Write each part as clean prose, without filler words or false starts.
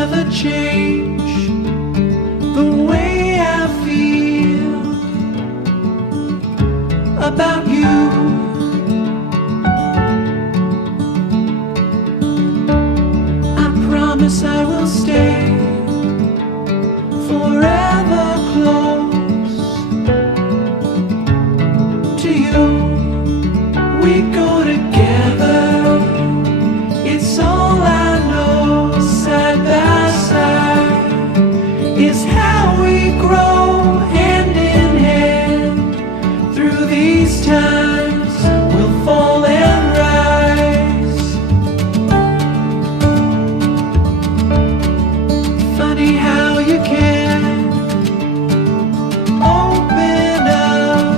never change the way I feel about you. I promise I will stay forever close to you. We go together, it's all I know. Side by side is how we grow, hand in hand. Through these times we'll fall and rise. Funny how you can open up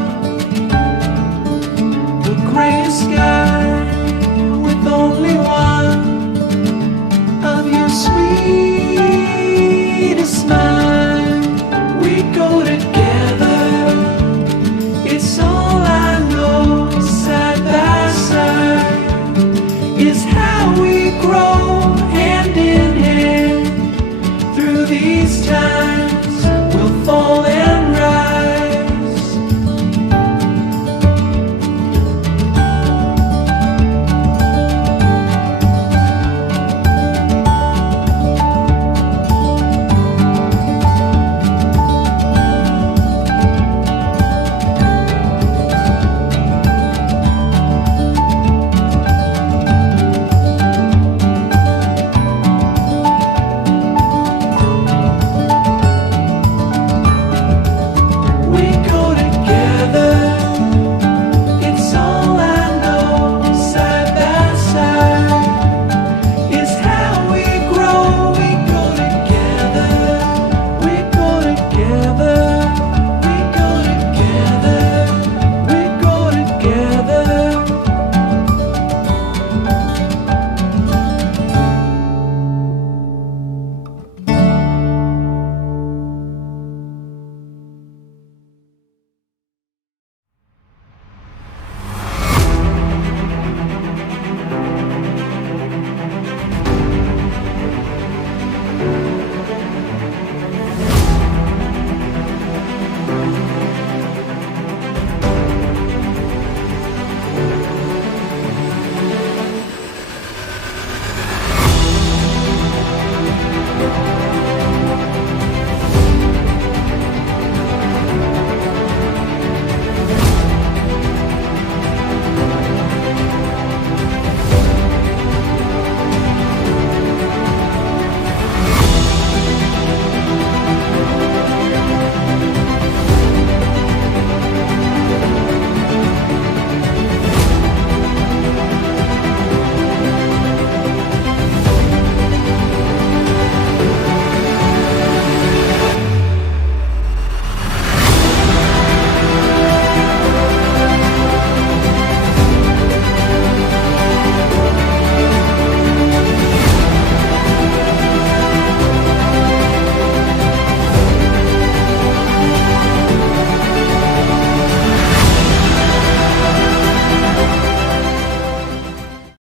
the gray sky